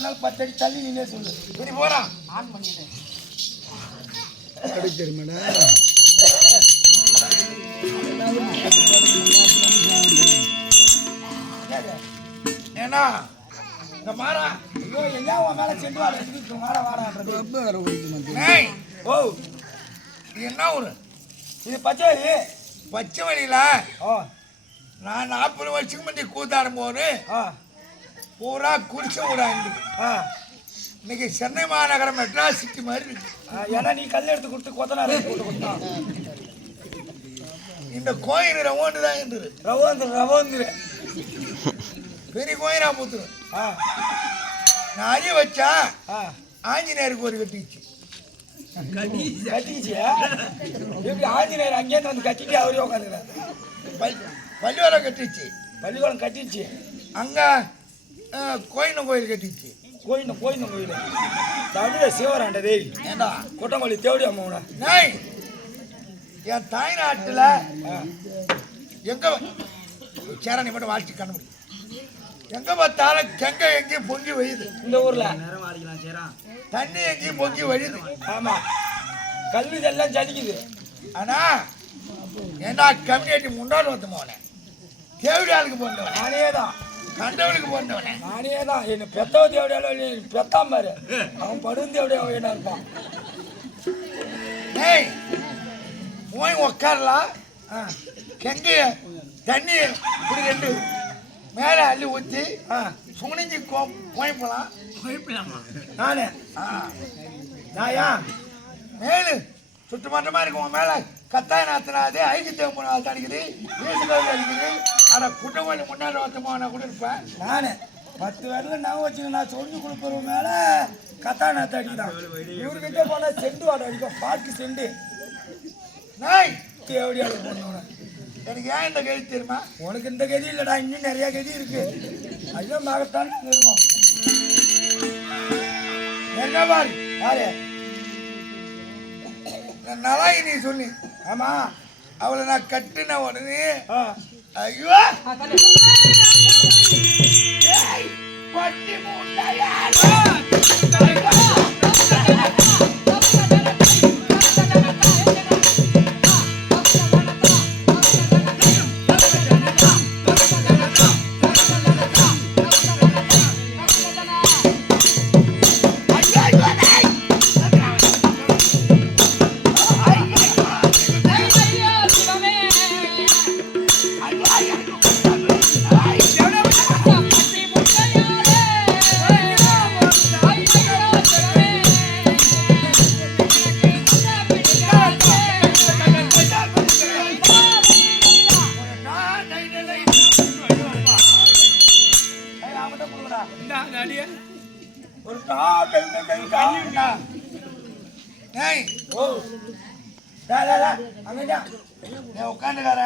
இருந்தாலும் 10 அடி தள்ளி நின்னே சொல்லு. இப்படி போறான் ஆன் பண்ணிடு. அடி தெரியுமாடா? ஏன்னா இந்த மாறா ஐயோ எங்க உன் மேல சென்று வாடா மாறா வாடான்றது ரொம்ப வேற ஓடிட்டு ஓ இது என்ன ஊரு? இது பச்சை வழியில நான் 40 வருஷத்துக்கு முன்னாடி கூத்தாடும் போது பூரா குடிச்ச ஊரா இருக்கு. இன்னைக்கு சென்னை மாநகரம் மெட்ராஸ் சிட்டி மாதிரி இருக்கு. ஏன்னா நீ கல் எடுத்து கொடுத்து கொத்தனார் போட்டு கொடுத்தான். இந்த கோயில் ரவோண்டு தான் இருந்தது. ரவோந்து பெரிய கோயிலா பூத்துரு. நான் அழி வச்சா ஆஞ்சநேயருக்கு ஒரு கட்டிச்சு. எப்படி ஆஞ்சநேயர் அங்கேயிருந்து வந்து கட்டிட்டு அவரே உட்காந்துக்கிறார். பள்ளிவாரம் கட்டிச்சு. பள்ளிவாரம் கட்டிச்சு. அங்க கோயில் கட்டிச்சு. கோயில் தமிழ சிவராண்ட தேவி ஏண்டா கொட்டமல்லி தேவடி அம்மா என் தாய்நாட்டுல எங்க சேரணி மட்டும் வாழ்ச்சி கண்ண முடியும். எங்க பார்த்தாலும் கெங்க எங்கேயும் பொங்கி வழியுது. இந்த ஊர்ல தண்ணி எங்கேயும் பொங்கி வழியுது. ஆமா கல்வி எல்லாம் ஜடிக்குது. ஆனா ஏண்டா கம்யூனிட்டி முன்னாடி வந்து போனேன். தேவடி ஆளுக்கு போனவன் நானே தான். கண்டவனுக்கு போனவனே நானே தான். என்ன பெத்தவ தேவடியால பெத்தாம பாரு. அவன் படும் தேவடியா என்ன இருப்பான். போய் உக்காரலாம். கெங்கைய தண்ணி இப்படி 2 மேலே அள்ளி ஊற்றி சுனிஞ்சி போய்ப்பலாம். நானே நாயா மேலு சுற்றுமட்டமாக இருக்கும். உன் மேலே கத்தாய நாத்தினாது ஐக்கியத்தேவ அடிக்குது வீசுகள் அடிக்குது. ஆனால் குட்டமல்லி முன்னாடி ஒருத்தமான கூட இருப்பேன். நானே 10 பேரில் நான் வச்சுக்க நான் சொல்லி கொடுக்குற மேலே கத்தாய நாத்து அடிக்குதான். இவருக்கிட்ட போனால் செண்டு வாடை அடிக்கும். பாட்டு செண்டு நாய் தேவடியால் போனவன. எனக்கு ஏன் இந்த கதி தெரியுமா? உனக்கு இந்த கதி இல்லைடா, இன்னும் நிறைய கதி இருக்கு. ஐயோ மகத்தான் இருக்கும். என்ன பாரு யாரு நலாயி நீ சொல்லி. ஆமா அவளை நான் கட்டுன உடனே ஐயோ பட்டி முண்டையா உட்காந்துக்கார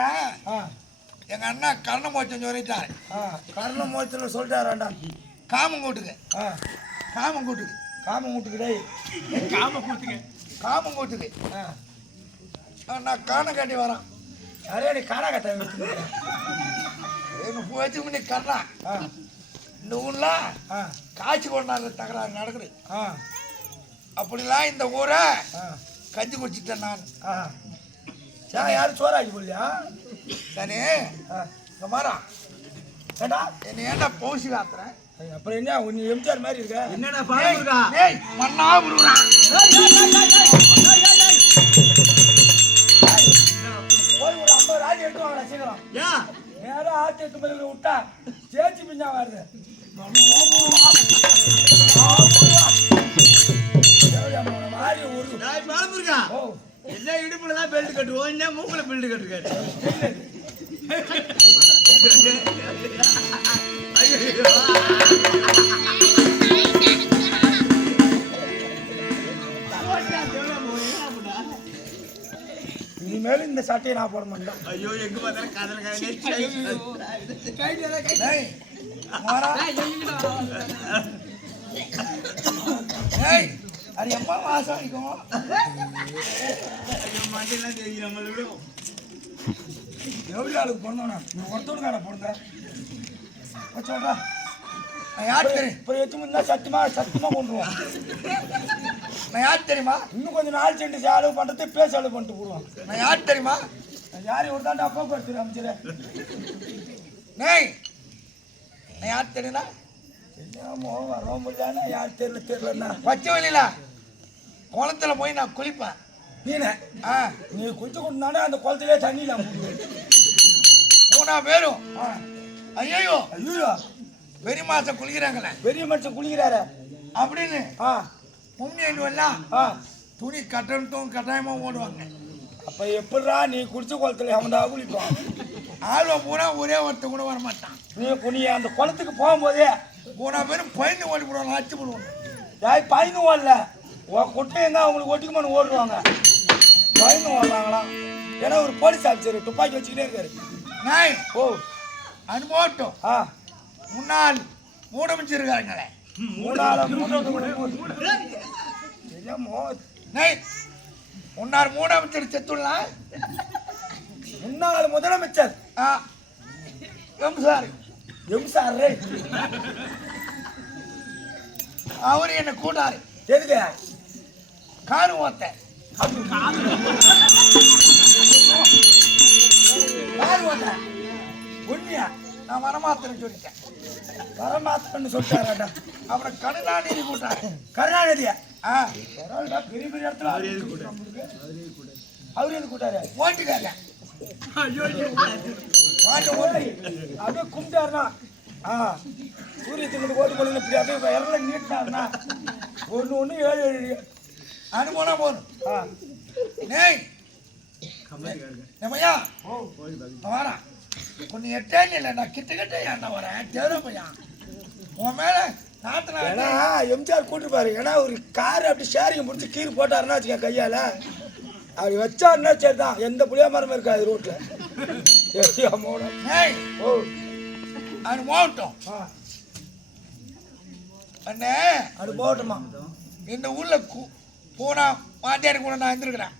எங்க அண்ணா கர்ணமோச்சம் சொல்லிட்டாரு. கர்ணமோச்சம் சொல்லிட்டாராண்டா. காமங்கூட்டுக்கு நான் காண காட்டி வரான். அரே நீ காணா கட்ட வச்சு முன்னே கர்ணா இந்த ஊர்ல காய்ச்சி கொண்டாடுற தகராறு நடக்குது. அப்படிலாம் இந்த ஊரை கஞ்சி குடிச்சிட்டேன் நான். யாரும் சோறாக்கி போடலையா? சரி மாறா ஏண்டா என்ன ஏண்டா பௌசி காத்துறேன். அப்புறம் என்ன ஒன்னு எம்ஜிஆர் மாதிரி இருக்க. என்னடா மண்ணா முருகா போய் ஒரு 50 ராஜி எடுத்து வாங்கடா சீக்கிரம். நேரம் ஆட்டு 8 மணிக்கு விட்டா சேச்சி பிஞ்சா வருது. மாறி ஒரு எல்லாம் இடுப்புலதான் பெல்ட் கட்டுவோம். என்ன மூக்குல பெல்ட் கட்டுக்காரு. இனிமேல் இந்த சட்டையை நான் போட மாட்டேன். ஐயோ எங்க பார்த்தாலும் அது எப்ப வாசம் அடிக்கும். மாட்டெல்லாம் தெரியும் நம்மள விடும். எவ்வளோ ஆளுக்கு பிறந்தோண்ணா? ஒருத்தவனுக்கான பிறந்த சொல்றா நான் யார் தெரியும்? இப்போ எச்சு முன்னா சத்தியமா கொண்டுருவான். நான் யார் தெரியுமா? இன்னும் கொஞ்சம் நாள் சென்று செலவு பண்ணுறது பேச செலவு பண்ணிட்டு போடுவான். நான் யார் தெரியுமா? யாரையும் ஒரு தாண்டா அப்பா படுத்துரு அமைச்சர். நெய் நான் யார் தெரியுமா? என்னமோ வர முடியலன்னா யார் தெரியலன்னா பச்சை வெளியில குளத்துல போய் நான் குளிப்பேன். நீனே ஆ நீ குளிச்சு கொண்டானே அந்த குளத்திலே தண்ணி இல்லாம மூணா பேரும் ஐயோ ஐயோ பெரிய மாசம் குளிக்கிறாங்களே, பெரிய மனுஷன் குளிக்கிறாரு அப்படின்னு முன்னேண்டுவெல்லாம் துணி கட்டணும் கட்டாயமா ஓடுவாங்க. அப்ப எப்படிரா நீ குளிச்ச குளத்துல அவன்டா குளிப்பான்? ஆர்வம் பூரா ஒரே ஒருத்த கூட வர மாட்டான். நீ அந்த குளத்துக்கு போகும்போதே மூணா பேரும் பயந்து ஓடி போடுவாங்க, அச்சு போடுவாங்க. யாய் பயந்து ஓடல, குட்டை இருந்தால் அவங்களுக்கு ஒட்டிக்குமான்னு ஓடுவாங்க. பயந்து ஓடுறாங்களாம். ஏன்னா ஒரு போலீஸ் ஆஃபீஸர் துப்பாக்கி வச்சுக்கிட்டே இருக்காரு. நாய் ஓ அனுபவட்டும் முன்னாள் மூடமைச்சிருக்காங்களே, முன்னாள் மூடமைச்சர் செத்துள்ளா, முன்னாள் முதலமைச்சர் எம்சார் அவரு என்ன கூட்டாரு. எதுக்கு? காரு ஓத்த உண்மையா நான் வரமாத்திரம் சொல்லிட்டேன். வரமாத்திரன்னு சொல்லிட்டாராடா. அப்புறம் கருணாநிதி கூட்டாரு. கருணாநிதியா? பெரிய பெரிய இடத்துல அவரு எது கூட்டாரு? ஓட்டுக்காரு அப்படியே கும்பிட்டாருனா சூரியத்துக்கு ஓட்டு கொண்டு இப்படி அப்படியே விரல நீட்டினாருனா ஒன்று 7 அனுபவம் போதும். நெய் நம்மையா வரா கொஞ்சம் எட்டே இல்லை, நான் கிட்ட என்ன வரேன் தேவை பையன் உன் மேல ஏன்னா எம்ஜிஆர் கூட்டிருப்பாரு. ஏன்னா ஒரு கார் அப்படி ஷேரிங்க முடிச்சு கீறு போட்டாருன்னா வச்சுக்க கையால அப்படி வச்சாருன்னா சரி தான், எந்த புளியா மரமும் இருக்காது ரோட்ல. ஓ அது போகட்டும் அண்ணே, அது போகட்டுமா? இந்த ஊர்ல போனா மாட்டியாரு கூட நான் இருந்திருக்கிறேன்.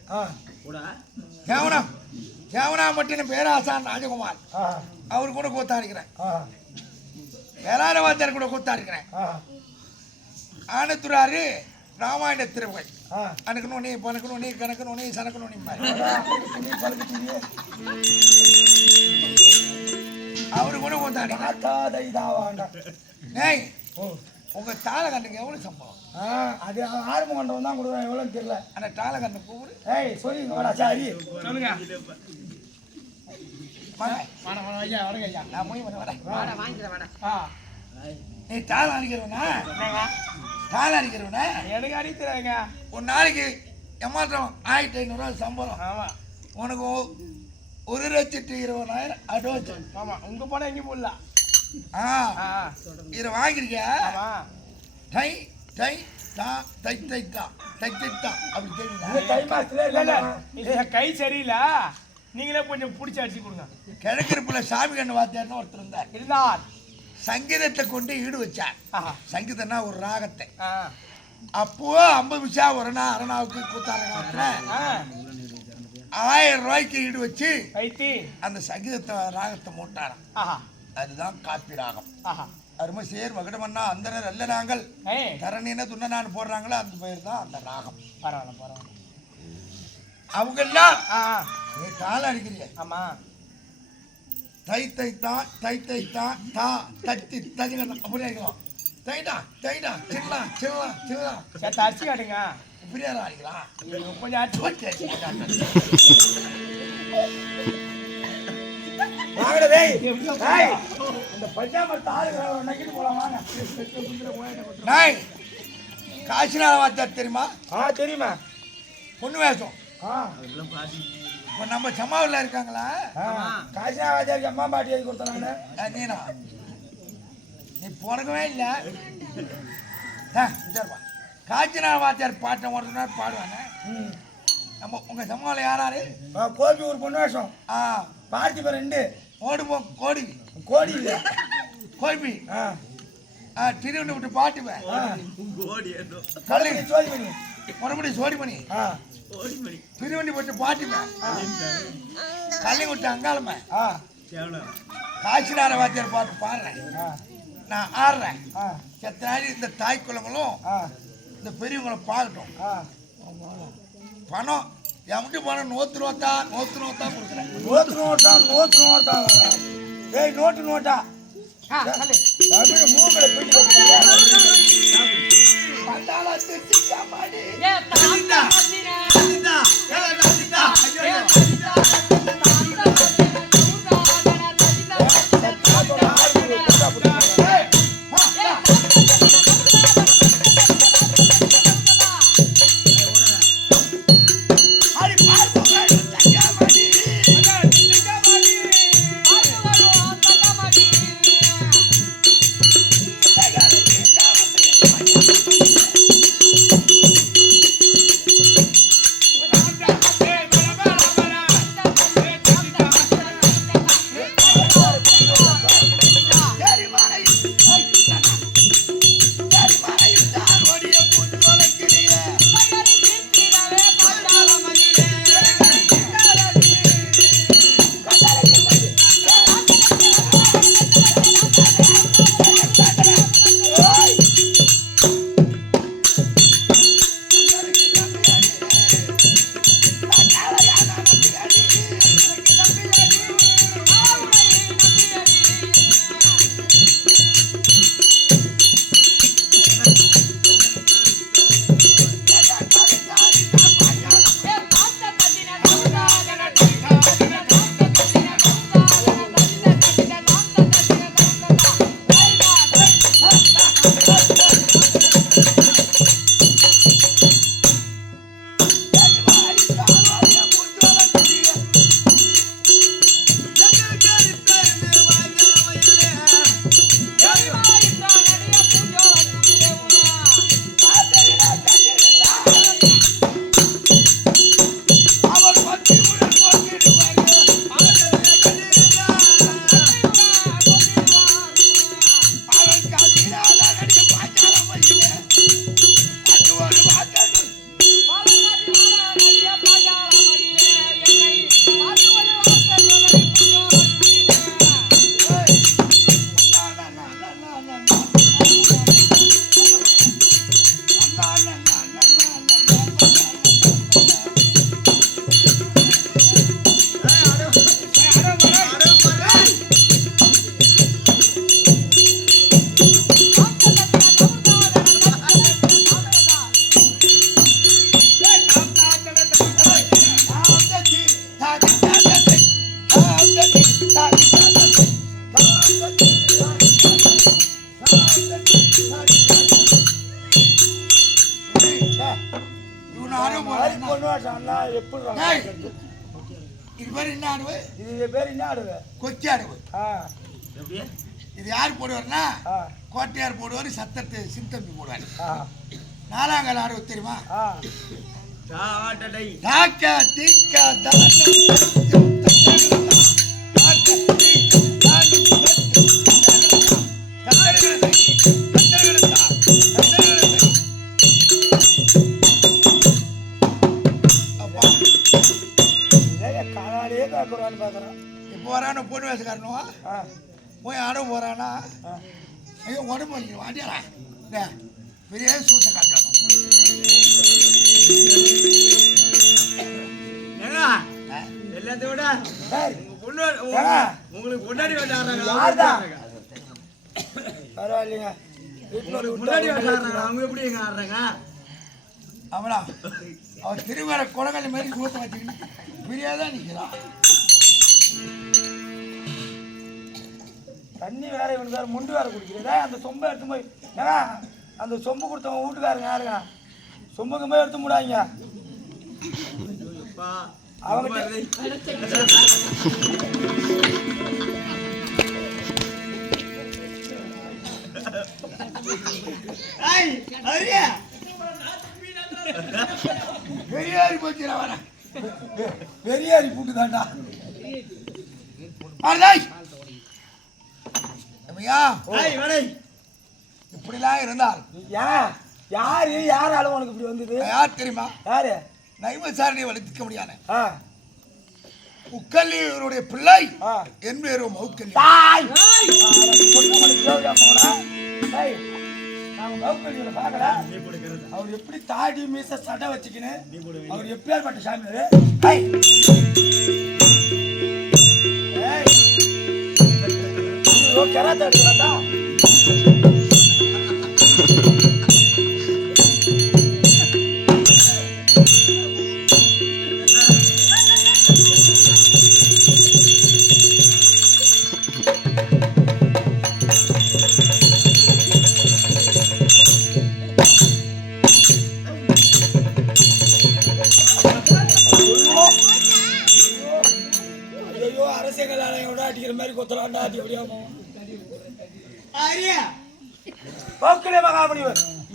தேவனா மட்டும் பேராசான் ராஜகுமார் அவரு கூட கூத்தாடிக்கிறேன். வேளாண் வாத்தியார் கூட கூத்தாடிக்கிறேன். ஆனத்துறாரு ராமாயண திருவை அனுக்கணும் நீ பணக்கணும் நீ கணக்கணும் நீ சனக்கணும் நீ அவரு கூட கூத்தாடிக்கிறேன். உங்க தாள கண்ணுக்கு எவ்வளவு சம்பளம்? அது ஆரம்ப கண்டவன் தான் கொடுக்குறேன், எவ்வளோன்னு தெரியல. அந்த தாள கண்ணு கூப்பிடு. சொல்லுங்க வாடா சாரி சொல்லுங்க. நீ தாளம் அடிக்கிறவனா? தாளம் அடிக்கிறவனா? எனக்கு அடிக்கிறாங்க. ஒரு நாளைக்கு ஏமாற்றம் 1500 சம்பளம். ஆமா, உனக்கு 1,20,000 அட்வான்ஸ். ஆமா, உங்க பணம் எங்கேயும் போடலாம். இதை வாங்கிருக்கியா? ஆமா, டை டை தா தை தை தா தை தை தா அப்படி தெரியுங்க. தை மாசத்துல கை சரியில்லை, நீங்களே கொஞ்சம் பிடிச்சி அடிச்சு கொடுங்க. கிழக்கிருப்புல சாமி கண்ணு வாத்தியார்னு ஒருத்தர் இருந்தார். சங்கீதத்தை கொண்டு ஈடு வச்சார். சங்கீதம்னா ஒரு ராகத்தை. அப்போ 50 பைசா ஒரு அரணாவுக்கு கூத்தார காலத்துல 1000 ரூபாய்க்கு ஈடு வச்சு வைத்தி அந்த சங்கீதத்தை ராகத்தை மூட்டாராம். அதுதான் காப்பி ராகம். அருமை சேர் மகடமன்னா அந்த நல்ல நாங்கள் தரணின்னு துண்ணனான்னு போடுறாங்களோ அந்த பேர் தான் அந்த ராகம். பரவாயில்ல பரவாயில்ல. அவங்க எல்லாம் நீ தாளம் அடிக்கிறீங்க. ஆமா, தை தை தான் தை தை தான் தா தத்தி ததிங்க அப்படி அடிக்கலாம். தைடா தைடா சில்லா சில்லா சில்லா சேர்த்து அடிச்சு காட்டுங்க. இப்படியா அடிக்கலாம்? கொஞ்சம் அடிச்சு காசிநாத வாத்தியார் தெரியுமா? தெரியுமா? பொண்ணு வேஷம். இப்போ நம்ம சம்மாவில் இருக்காங்களா? காசிநாத வாத்தியாருக்கு அம்மா பாட்டி எழுதி கொடுத்தாங்க. நீனா நீ பிறக்கவே இல்லை. காசிநாத வாத்தியார் பாட்டை ஒரு நாள் பாடுவாங்க. நம்ம உங்க சம்மாவில் யாராரு? கோபி ஒரு பொண்ணு வேஷம். பார்த்திபன் 2 ஓடுவோம் கோடி கோடி இல்லை கோபி திருவண்ணு விட்டு பாட்டுவேன். சோதிமணி மறுபடியும் சோடிமணி திருவண்டி போட்டு பாட்டுவேன். கள்ளி விட்டு அங்காளமே காசிநாத வாத்தியார் பாட்டு பாடுறேன். நான் ஆடுறேன். ஆ எத்தனை நாள் இந்த தாய் குளங்களும் ஆ இந்த பெரியவங்களும் பார்க்கட்டும். ஆ பணம் என்கிட்ட பணம் நோத்து நோத்தா கொடுக்குறேன். நோட்டு நோட்டா ஏய் நோட்டா தமிழ் மூக்கில் பிடிக்க இது பேர் என்ன ஆடுவு? இது பேர் என்ன ஆடுவு? கொச்சி ஆடுவு. இது யார் போடுவார்னா கோட்டையார் போடுவார், சத்தத்தை சிந்தம்பி போடுவார். நாலாங்கால் ஆடுவு தெரியுமா? இப்போ வரான பொண்ணு வயசுக்காரனுவா போய் ஆட போறானா? ஐயோ உடம்பு வலிக்கு வாண்டியாரா பெரிய சூட்டை காட்டுறாங்க. எல்லாத்தையும் விட உங்களுக்கு முன்னாடி பரவாயில்லைங்க முன்னாடி அவங்க எப்படி எங்க ஆடுறாங்க? அவளா அவன் திருவேற குளங்கள் மாதிரி சூத்த வச்சுக்கிட்டு பிரியாதான் நிற்கிறான். தண்ணி வேற இவனுக்கு வேற முண்டு வேற குடிக்கிறதா? அந்த சொம்பை எடுத்து போய் ஏன்னா அந்த சொம்பு கொடுத்தவங்க வீட்டுக்காரங்க யாருங்க சொம்புக்கு போய் எடுத்து முடாங்க அவங்க. பெரியாரி போச்சுடா வர பெரியாரி பூட்டு தாண்டா. இப்படிலாம் இருந்தால் யாராலும் உனக்கு இப்படி வந்தது? யார் தெரியுமா? யாரு? நைமசாரணியை வளர்த்திக்க முடியாது. முக்கல்லியருடைய பிள்ளை ஆ. என் பேரு மௌக்கல்லி. தாய் பொண்ணு தேவையா போனா நாங்க மௌக்கல்லியோட பார்க்கல. அவர் எப்படி தாடி மீச சடை வச்சுக்கின்னு அவர் எப்பேற்பட்ட சாமியாரு. ஏய் ஏய் ஓ கராத்தே எடுக்கறாடா. ஐயோ அரசியல் ஆலயோட அடிக்கிற மாதிரி கொத்தலாண்டா அது எப்படியாமோ ஆரியா போக்கலே மகாமணி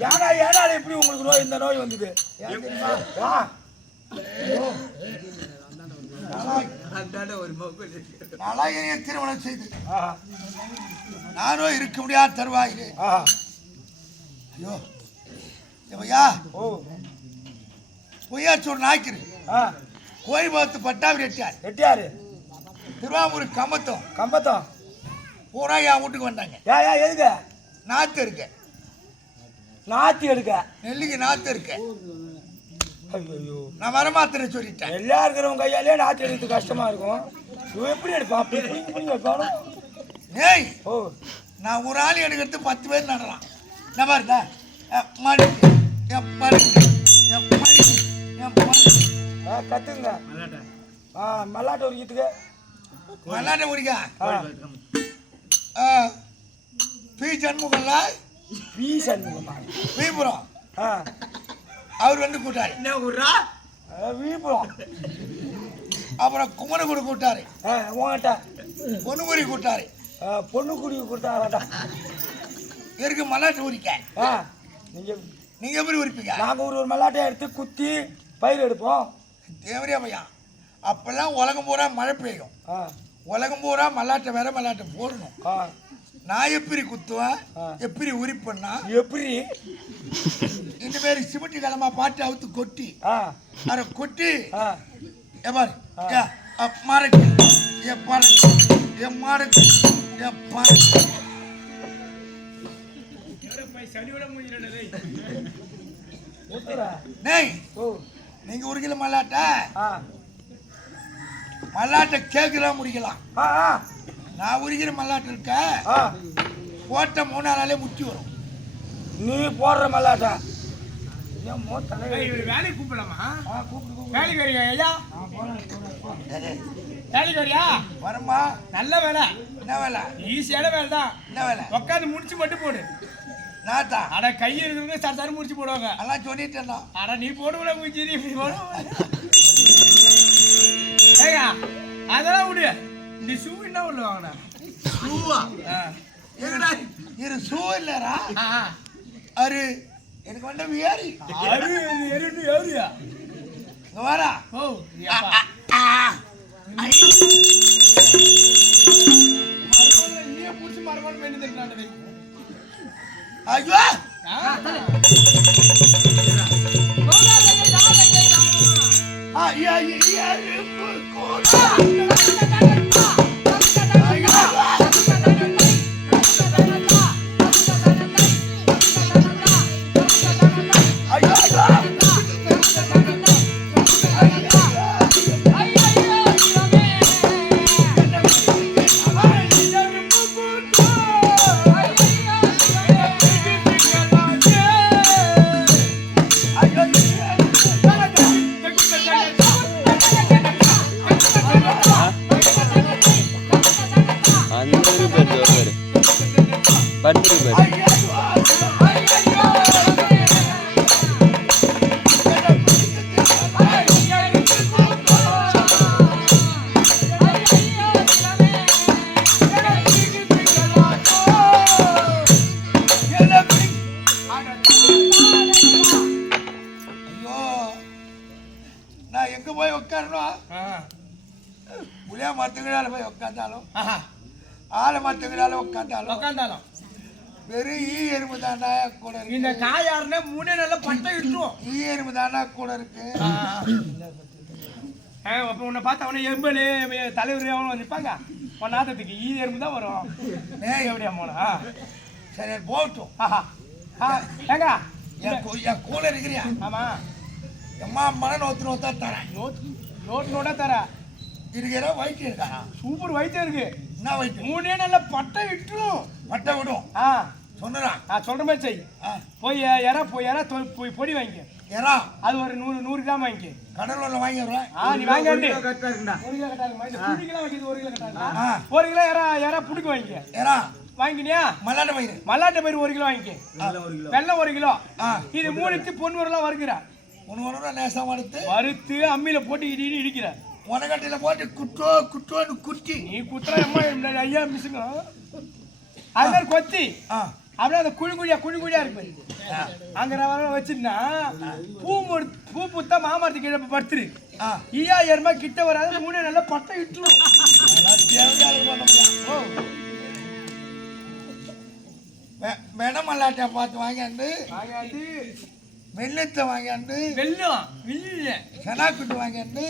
ஏனா எப்படி உங்களுக்கு நோய் இந்த நோய் வந்தது ஏன் தெரியுமா? அந்தாண்ட ஒரு மொக்கல் நாளாக திருமணம் செய்து ஆஹா நானோ இருக்க முடியாத தருவாயிலே. ஆஹா ஐயோ ஐயா ஓ பொய்யாச்சூர் நாய்க்கிறேன் ஆ கோயம்புத்தூர் பட்டாபி ரெட்டியார் எட்டியாரு திருவாமூர் கம்பத்தம் கம்பத்தம் பூரா என் வீட்டுக்கு வந்தாங்க. ஏ எதுக்கு நாத்து இருக்க நாத்தி எடுக்க நெல்லிக்கு நாத்து இருக்க ஐயோ நான் வரமாத்திர சொல்லிட்டேன். எல்லா இருக்கிறவங்க கையாலே நாத்தி எடுக்கிறது கஷ்டமா இருக்கும். இவன் எப்படி எடுப்பான் அப்படி புடிங்க வைப்பானோ. ஏய் ஓ நான் ஒரு ஆள் எடுக்கிறது 10 பேர் நடலாம். நான் பாருங்க மாடிக்கு என் பாருங்க என் பாருங்க என் பாருங்க கத்துங்க மல்லாட்டை உரிக்கிறதுக்கு விளாட முடியா பி ஜன்முகல்ல பீஸ் அனுப்புமா விபுரம் ஆ அவர் வந்து கூட்டாரு. என்ன ஊரா விழுப்புரம் அப்புறம் குமரகுடி கூட்டாரு. உங்கள்கிட்ட பொன்னுகுடி கூட்டாரு. பொண்ணு குடி கொடுத்தாராட்டா. இருக்கு மல்லாட்டு உரிக்க. நீங்கள் நீங்க எப்படி உரிப்பீங்க? நாங்கள் ஒரு மல்லாட்டையை எடுத்து குத்தி பயிர் எடுப்போம். தேவரியா பையன் அப்பெல்லாம் உலகம் பூரா மழை பெய்யும். உலகம் பூரா மல்லாட்டை வேற மல்லாட்டை போடணும். நான் எப்படி குத்துவேன் எப்படி உரிப்பேன்னா எப்படி இந்த மாதிரி சிமெண்ட் கலமா பாட்டு அவுத்து கொட்டி அதை கொட்டி எப்பாரு மாறக்கு எப்பாருக்கு என் மாறக்கு எப்பாருக்கு நெய் நீங்க உரிக்கல மல்லாட்டை கேக்குதான் முடிக்கலாம். நான் உரிக்கிற மல்லாட்டை இருக்க போட்ட 3 நாளாலே முட்டி வரும். நீ போடுற மல்லாட்டை வேலைக்கு கூப்பிடலாமா வேலைக்கு வரியா ஐயா வேலைக்கு வரியா வரமா நல்ல வேலை என்ன வேலை ஈஸியான வேலை தான் என்ன வேலை உட்காந்து முடிச்சு மட்டும் போடு நாத்தா அட கை இருக்கிறவங்க சரி முடிச்சு போடுவாங்க எல்லாம் சொல்லிட்டேன். அட நீ போடுவிட முடிச்சு நீ இப்படி போட ஏங்க அதெல்லாம் விடு இந்த ஷூ என்ன உள்ள வாங்கினா ஷூவா எங்கடா இரு ஷூ இல்லரா அரு எனக்கு வந்த வியாரி அரு எரிட்டு ஏரியா இங்க வாடா. ஓ அப்பா நீயே புடிச்சு மரமான வேண்டி தெக்கறானே ஐயோ ஐயா ஐயா கோடா நான் எங்க போய் உட்காரணும் புளியா மரத்துங்களால போய் உட்காந்தாலும் ஆலை மரத்துங்களால உட்காந்தாலும் வெறும் ஈ எறும்பு தாண்டா கூட இருக்கு. இந்த காயாருன்னா 3 நாள்ல பட்டை இட்டுவோம். ஈ எறும்பு தாண்டா கூட இருக்கு. அப்போ உன்னை பார்த்தா அவனை எம்பனு தலைவர் அவனும் வந்து நிற்பாங்க உன் நாத்தத்துக்கு எறும்பு தான் வரும் எப்படியா போனா சரி போகட்டும். ஏங்க என் கூட இருக்கிறியா? ஆமா எம்மா மன நோத்து தரேன். நோட்டு நோட்டா தர இருக்கிற வயிற்று இருக்கா? சூப்பர் வயிற்று இருக்கு. என்ன வயிற்று? 3 நல்லா பட்டை விட்டுரும். பட்டை விடும். சொன்னான் சொல்ற மாதிரி செய். போய் யாரா போய் பொடி வாங்கிக்க. ஏரா அது ஒரு 100 கிராம் வாங்கிக்க. கடலூர்ல வாங்கி வருவேன். நீ வாங்கி வந்து கரெக்டா இருக்குடா. 1 கிலோ கட்டாங்க. இந்த புடிக்கலாம் வாங்கிது 1 கிலோ கட்டாங்க. 1 கிலோ யாரா புடிக்கு வாங்கிக்க. ஏரா வாங்கினியா? மல்லாட்ட பயிர் 1 கிலோ வாங்கிக்க. வெல்லம் 1 கிலோ. இது மூணுத்து பொண்ணு வரலாம் வறுக்குற. ஒண்ணு நேசமா வறுத்து அம்மியில போட்டு இடிக்கிற. உனக்கட்டில போட்டு குட்டோன்னு குட்டி நீ குத்துற அம்மா ஐயா மிஸ்ஸுங்க. அது கொத்தி அப்படியே அந்த குழிக்குழியா இருக்கு. அங்க நான் வச்சிருந்தா பூ புத்தா மாமரத்துக்கு கீழே படுத்துரு. ஈயா ஏறுமா கிட்ட வராது. 3 நல்லா பட்டை இட்டுரும். மெடமல்லாட்டை பார்த்து வாங்கியாண்டு வெள்ளத்தை வாங்கியாண்டு வெள்ளம் வில்ல செனாக்குட்டு வாங்கியாண்டு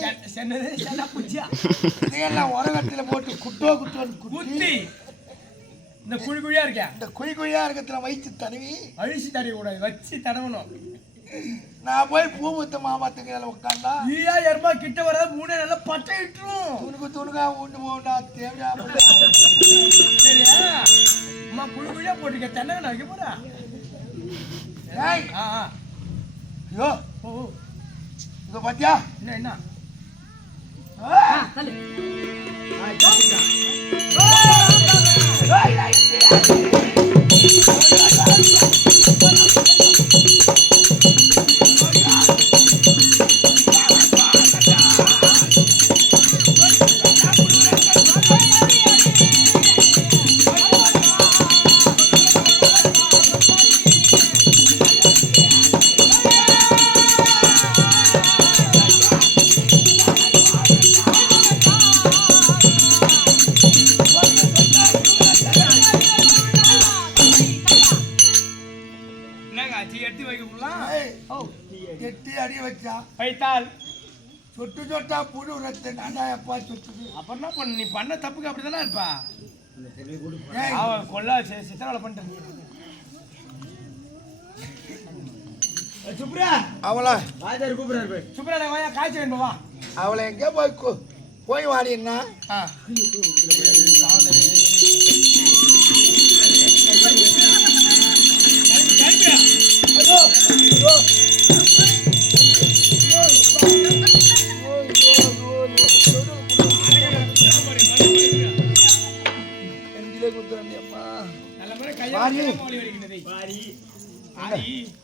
இதெல்லாம் உரகட்டில போட்டு குட்டோன்னு குத்தி இந்த குழியா இருக்கேன். இந்த குழியா இருக்கிறதுல வயிற்று தடவி அழிச்சு தடவி கூடாது, வச்சு தடவணும். நான் போய் பூமுத்த மாமாத்துக்கு உட்காந்தா ஈயா ஏறுமா கிட்ட வராது. 3 நல்லா பட்டை இட்டுரும். துணுக்கா உண்டு போண்டா தேவையா? சரியா அம்மா குழியா போட்டுக்க. தென்னை வைக்க போறா? ஐயோ இத பாத்தியா? என்ன எட்டி அடி வச்சா வைத்தால் சொட்டா புழு ரத்த நாடாயப்பா சொட்டுது. அப்புறம் என்ன பண்ண? நீ பண்ண தப்புக்கு அப்படிதானே இருப்பா. கொல்லா சித்திரவலை பண்ணிட்டு சுப்ரா அவளா கூப்பிடுறாரு. சுப்ரா வாயா காய்ச்ச வேண்டும் வா. அவளை எங்கே போய் வாடினா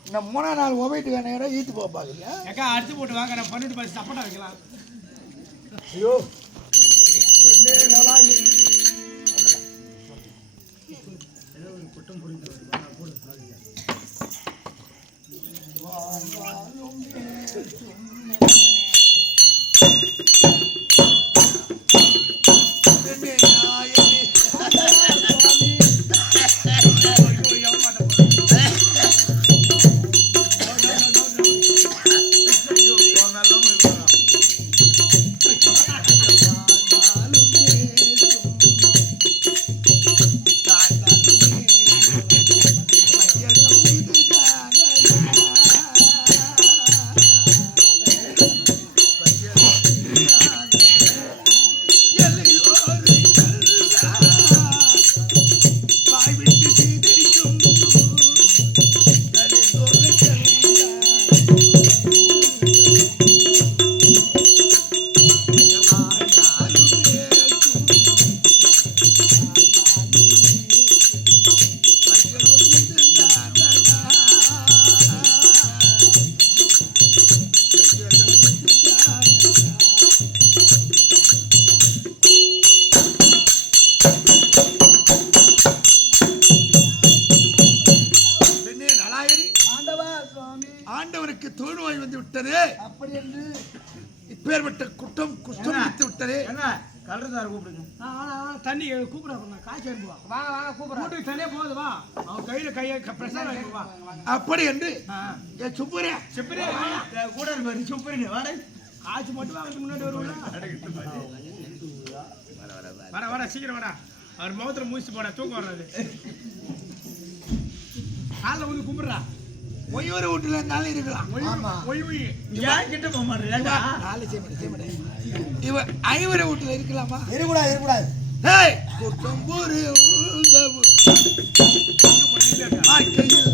இந்த 3 நாள் ஒபைட்டுக்கான இடம் ஈத்து போப்பாங்க. அடிச்சு போட்டு வாங்க. நான் பண்ணிட்டு பஸ் சப்பட்டா வைக்கலாம். ஐயோ நல்லா குட்டம் புரிந்து ஆண்டவருக்கு தொழுநோய் வந்து விட்டது. அப்படி என்று இப்பேற்பட்ட குற்றம் குற்றமித்து விட்டது. கலர்தார் கூப்பிடுங்க. தண்ணி கூப்பிடுறா. காய்ச்சி அனுப்புவா. வாங்க கூப்பிடுறா. தண்ணியே போகுது வா. அவன் கையை பிரசாதம் வாங்கிட்டு வா. அப்படி என்று சுப்பரே கூட சுப்பரே வாடை ஆச்சு மட்டும் வாங்கிறதுக்கு முன்னாடி வருவாங்க. வர சீக்கிரம் வாடா. அவர் முகத்துல மூச்சு போடா, தூக்கம் வர்றாது. காலைல வந்து கும்பிடுறா. ஒய்யூர் வீட்டுல இருந்தாலும் இருக்கலாம். ஒய் ஏன் கிட்ட போக மாட்டேன். இவ ஐவர வீட்டுல இருக்கலாமா? இருக்கக்கூடாது. ஏய், குட்டம்பூரு உந்தவு வாழ்க்கையில்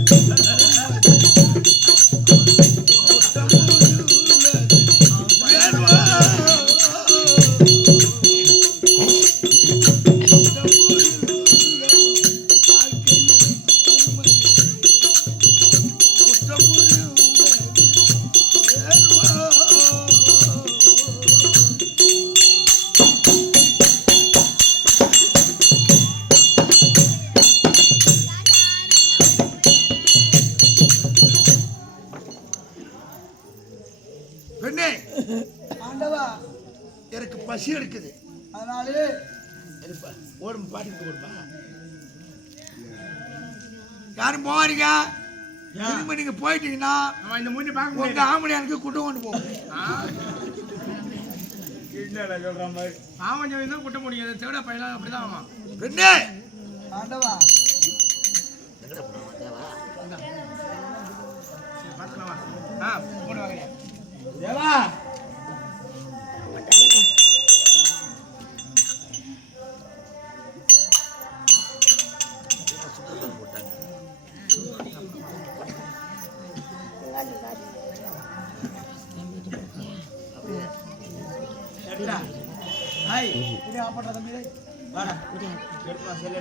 பெண்ணே, ஆண்டவா, எனக்கு பசி எடுக்குது. அதனாலே ஓடும் பாட்டிட்டு கொடுப்பா. யாரும் போவாருங்க. திரும்ப நீங்க போயிட்டீங்கன்னா அவன் இந்த மூஞ்சி பார்க்க உங்க முடியாது. ஆம்பளையானுக்கு குட்டம் கொண்டு போகும். ஆமாம் தான் குட்ட முடியாது. தேவடா பையலாம் அப்படிதான் ஆமாம். பெண்ணே, ஆண்டவா, பார்த்துக்கலாமா? போடு வாங்க. தேவா, ஹாய் இது ஆப்பட்ட தம்பி. வாடா. எடுத்து வா, செல்லு.